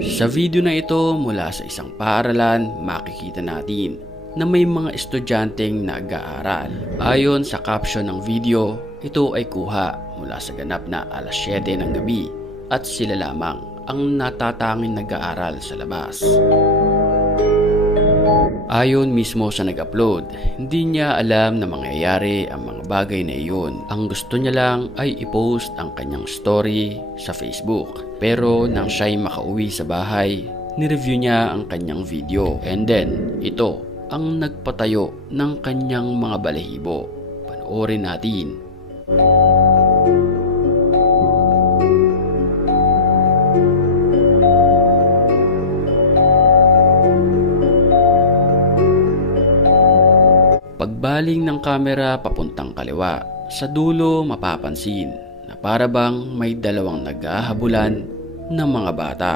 Sa video na ito mula sa isang paaralan, makikita natin na may mga estudyanteng nag-aaral. Ayon sa caption ng video, ito ay kuha mula sa ganap na alas 7 ng gabi at sila lamang ang natatanging nag-aaral sa labas. Ayon mismo sa nag-upload, hindi niya alam na mangyayari ang mga bagay na iyon. Ang gusto niya lang ay i-post ang kanyang story sa Facebook. Pero nang siya'y makauwi sa bahay, nireview niya ang kanyang video. And then, ito ang nagpatayo ng kanyang mga balahibo. Panoorin natin. Pagbaling ng kamera papuntang kaliwa, sa dulo mapapansin na para bang may dalawang naghahabulan ng mga bata.